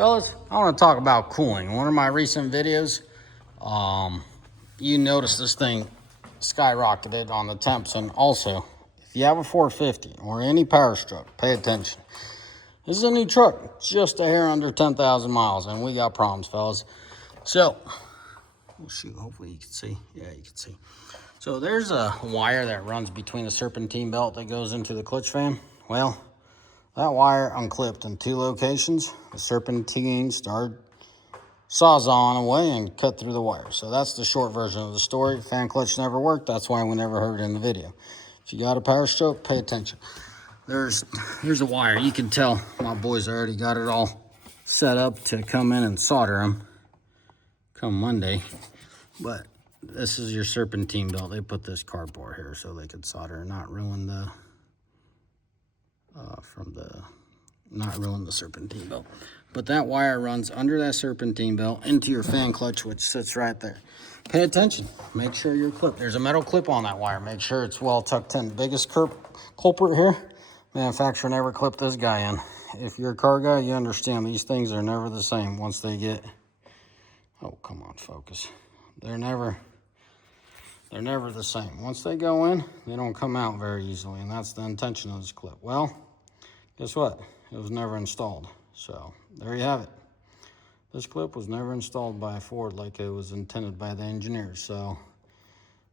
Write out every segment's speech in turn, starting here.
Fellas, I want to talk about cooling. In one of my recent videos, you notice this thing skyrocketed on the temps. And also, if you have a 450 or any Powerstroke, pay attention. This is a new truck, just a hair under 10,000 miles, and we got problems, fellas. So, oh shoot, hopefully you can see. Yeah, you can see. So there's a wire that runs between the serpentine belt that goes into the clutch fan. Well, that wire unclipped in two locations. The serpentine started sawzawing away and cut through the wire. So that's the short version of the story. Fan clutch never worked. That's why we never heard it in the video. If you got a Powerstroke, pay attention. Here's a wire. You can tell my boys already got it all set up to come in and solder them come Monday. But this is your serpentine belt. They put this cardboard here so they could solder and not ruin the serpentine belt. But that wire runs under that serpentine belt into your fan clutch, which sits right there. Pay attention. Make sure you're clipped. There's a metal clip on that wire. Make sure it's well tucked in. Biggest culprit here, manufacturer never clipped this guy in. If you're a car guy, you understand these things are never the same once they get, oh, come on, focus. They're never the same. Once they go in, they don't come out very easily, and that's the intention of this clip. Well, guess what? It was never installed. So there you have it. This clip was never installed by Ford like it was intended by the engineers. So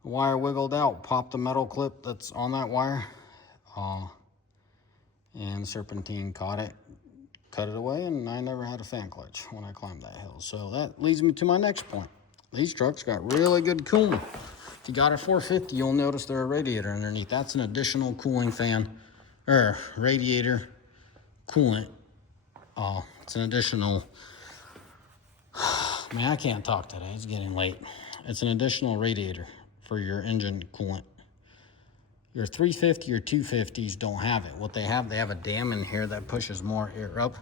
the wire wiggled out, popped the metal clip that's on that wire, and the serpentine caught it, cut it away, and I never had a fan clutch when I climbed that hill. So that leads me to my next point. These trucks got really good cooling. If you got a 450, you'll notice there's a radiator underneath. That's an additional cooling fan, or radiator coolant. It's an additional, I can't talk today. It's getting late. It's an additional radiator for your engine coolant. Your 350 or 250s don't have it. What they have a dam in here that pushes more air up.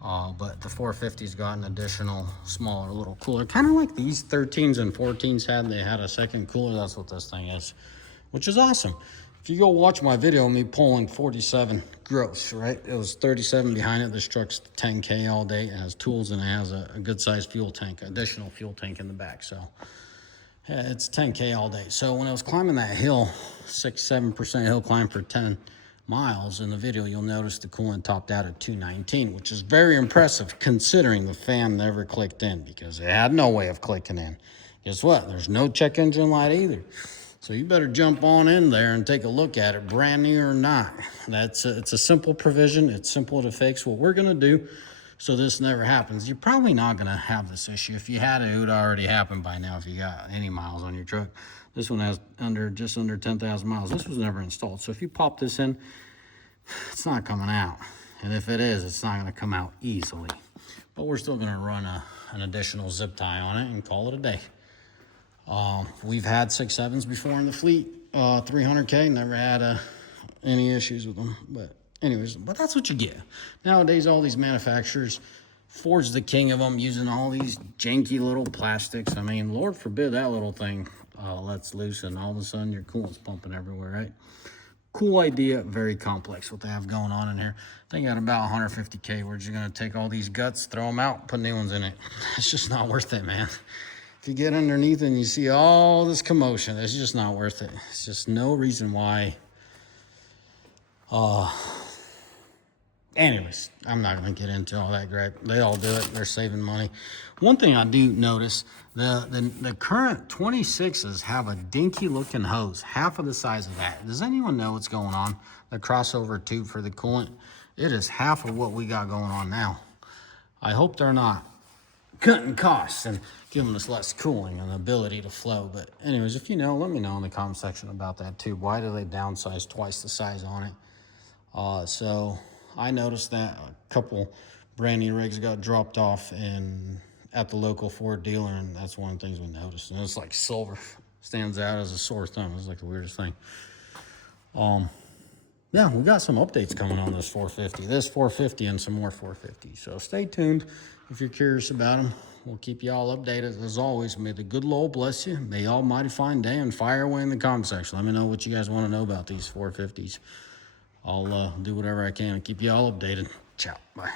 But the 450's got an additional smaller little cooler, kind of like these 13s and 14s had. They had a second cooler. That's what this thing is, which is awesome. If you go watch my video of me pulling 47 gross, right? It was 37 behind it. This truck's 10K all day. It has tools and it has a good sized fuel tank, additional fuel tank in the back. So yeah, it's 10K all day. So when I was climbing that hill, 6-7% hill climb for 10 miles in the video, you'll notice the coolant topped out at 219, which is very impressive considering the fan never clicked in because it had no way of clicking in. Guess what? There's no check engine light either. So you better jump on in there and take a look at it, brand new or not. It's a simple provision. It's simple to fix. What we're gonna do so this never happens, you're probably not gonna have this issue. If you had it, it would already happen by now if you got any miles on your truck. This one has just under 10,000 miles. This was never installed. So if you pop this in, it's not coming out. And if it is, it's not gonna come out easily. But we're still gonna run an additional zip tie on it and call it a day. We've had 6.7s before in the fleet, 300K, never had any issues with them. But anyways, but that's what you get. Nowadays, all these manufacturers, Ford's the king of them, using all these janky little plastics. I mean, Lord forbid that little thing lets loose and all of a sudden your coolant's pumping everywhere, right? Cool idea, very complex what they have going on in here. They got about 150K. We're just gonna take all these guts, throw them out, put new ones in it. It's just not worth it, man. If you get underneath and you see all this commotion, it's just not worth it. It's just no reason why. Anyways, I'm not going to get into all that gripe. They all do it. They're saving money. One thing I do notice, the current 26s have a dinky looking hose, half of the size of that. Does anyone know what's going on? The crossover tube for the coolant, it is half of what we got going on now. I hope they're not cutting costs and giving us less cooling and ability to flow. But anyways, if you know, let me know in the comment section about that too. Why do they downsize twice the size on it? So I noticed that a couple brand new rigs got dropped off at the local Ford dealer, and that's one of the things we noticed. And it's like silver, stands out as a sore thumb. It's like the weirdest thing. Yeah, we got some updates coming on this 450. This 450 and some more 450. So stay tuned if you're curious about them. We'll keep you all updated. As always, may the good Lord bless you. May almighty find day and fire away in the comment section. Let me know what you guys want to know about these 450s. I'll do whatever I can to keep you all updated. Ciao. Bye.